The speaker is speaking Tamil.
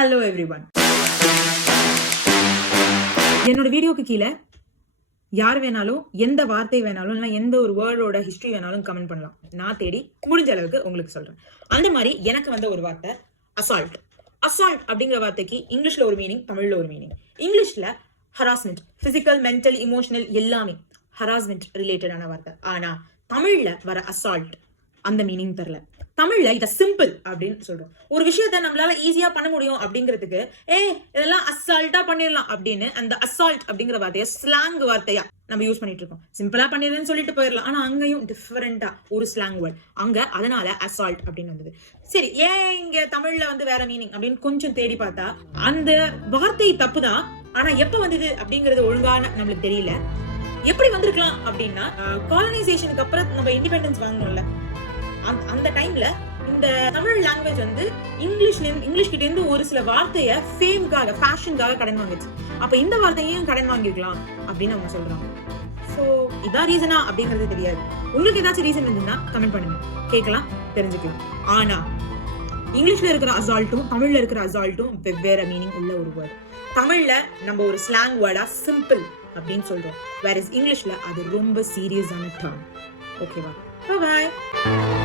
Hello everyone. என்னோட வீடியோக்கு கீழே யார் வேணாலும் எந்த வார்த்தை வேணாலும் இல்லை எந்த ஒரு வேர்டோட ஹிஸ்டரி வேணாலும் கமெண்ட் பண்ணலாம். நான் தேடி முடிஞ்ச அளவுக்கு உங்களுக்கு சொல்றேன். அந்த மாதிரி எனக்கு வந்த ஒரு வார்த்தை அசால்ட். அசால்ட் அப்படிங்கிற வார்த்தைக்கு இங்கிலீஷ்ல ஒரு மீனிங், தமிழ்ல ஒரு மீனிங். இங்கிலீஷ்ல ஹராஸ்மெண்ட், பிசிக்கல், மென்டல், இமோஷனல் எல்லாமே ஹராஸ்மெண்ட் ரிலேட்டடான வார்த்தை. ஆனா தமிழ்ல வர அசால்ட் அந்த மீனிங் தரல. தமிழ்ல இத சிம்பிள் அப்படின்னு சொல்றோம். ஒரு விஷயத்த நம்மளால ஈஸியா பண்ண முடியும் அப்படிங்கிறதுக்கு இதெல்லாம் அசால்ட்டா பண்ணிடலாம் அப்படின்னு அந்த அசால்ட் அப்படிங்கிற வார்த்தைய ஸ்லாங் வார்த்தையா நம்ம யூஸ் பண்ணிட்டு இருக்கோம். சிம்பிளா பண்ணிடுறேன்னு சொல்லிட்டு போயிடலாம். ஆனா அங்கேயும் டிஃபரெண்டா ஒரு ஸ்லாங் வேர்ட் அங்க, அதனால அசால்ட் அப்படின்னு வந்தது. சரி, ஏன் இங்க தமிழ்ல வந்து வேற மீனிங் அப்படின்னு கொஞ்சம் தேடி பார்த்தா அந்த வார்த்தை தப்புதான். ஆனா எப்ப வந்தது அப்படிங்கறது ஒழுங்கான நம்மளுக்கு தெரியல. எப்படி வந்திருக்கலாம் அப்படின்னா, காலனைசேஷனுக்கு அப்புறம் நம்ம இண்டிபெண்டன்ஸ் வாங்கணும்ல, அந்த டைம்ல இந்த தமிழ் லாங்குவேஜ் வந்து இங்கிலீஷ் கிட்ட இருந்து ஒரு சில வார்த்தைய ஃபேம்காக, ஃபேஷனுக்காக கடன் வாங்குச்சு. அப்ப இந்த வார்த்தையையும் கடன் வாங்கிருக்கலாம் அப்படின்னு அவங்க சொல்றாங்க. சோ இதான் ரீசனா அப்படிங்கிறது தெரியாது. உங்களுக்கு ஏதாச்சும் ரீசன் இருந்ததுன்னா கமெண்ட் பண்ணுங்க, கேட்கலாம், தெரிஞ்சுக்கலாம். ஆனா இங்கிலீஷ்ல இருக்கிற அசால்ட்டும் தமிழ்ல இருக்கிற அசால்ட்டும் வெவ்வேறு மீனிங் உள்ள ஒரு வேர்டு. தமிழ்ல நம்ம ஒரு ஸ்லாங் வேர்டா சிம்பிள் அப்படின்னு சொல்றோம். வேற இங்கிலீஷ்ல அது ரொம்ப சீரியஸான டேர்ம். ஓகேவா? பை.